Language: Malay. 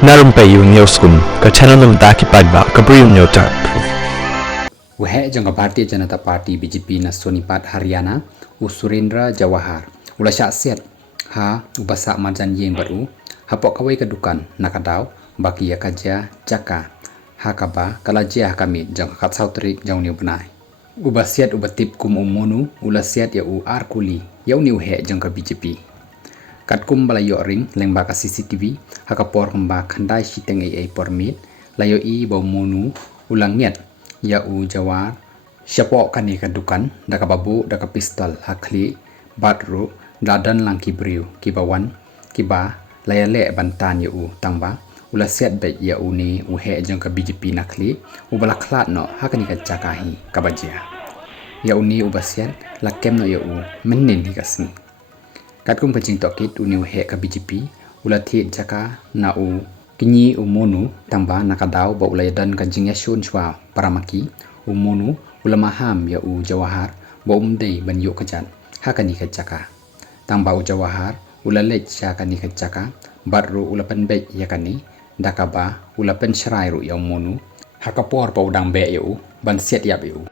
Na Rympei U Hynñiewtrep, channel nabynta ki paidbah Bri U Hynñiewtrep. Uwei jong Bharatiya Janata Party BJP na Sonipat Haryana Surendra Jawahar ula siat ha ubasa marjan yeng baru hapoh kawei ke dukan nakadau baki ya kaja jaka hakaba kalajia kami jong kat sautrik jong niu benai uba siat ubatip kum umunu ula siat ya u arkuli yau niu he jong ke BJP kat kum balayo ring lengba ka CCTV hakapor kemba khandai shiteng ai permit layo I bau munu ulang niat ya u jawar siapo kani ka dukan daka babu daka pistol hakli baroh dadan lang kibriu kibawan kiba layale bantan ya u tangba ula siat be ya u ni u he jong ka BJP nakli ubala khlat no hakani ka jakahi kabajia ya u ni ubasiat lakem no ya u menin hi kasni katkum pajing tokit u ni u he ka BJP ula thi jaka na u kinyi umonu tangba nakadau ba ulay dan ka jingya shun shwa paramaki umonu ulamaham ya u jawahar ba umdei banyo kajan hakani ka jaka tangba u jawahar ulalej sha kani ka jaka baroh ulapan be yakani dakaba ulapan shrai ru ya umonu hakapor pa udang be ya u ban siat ya u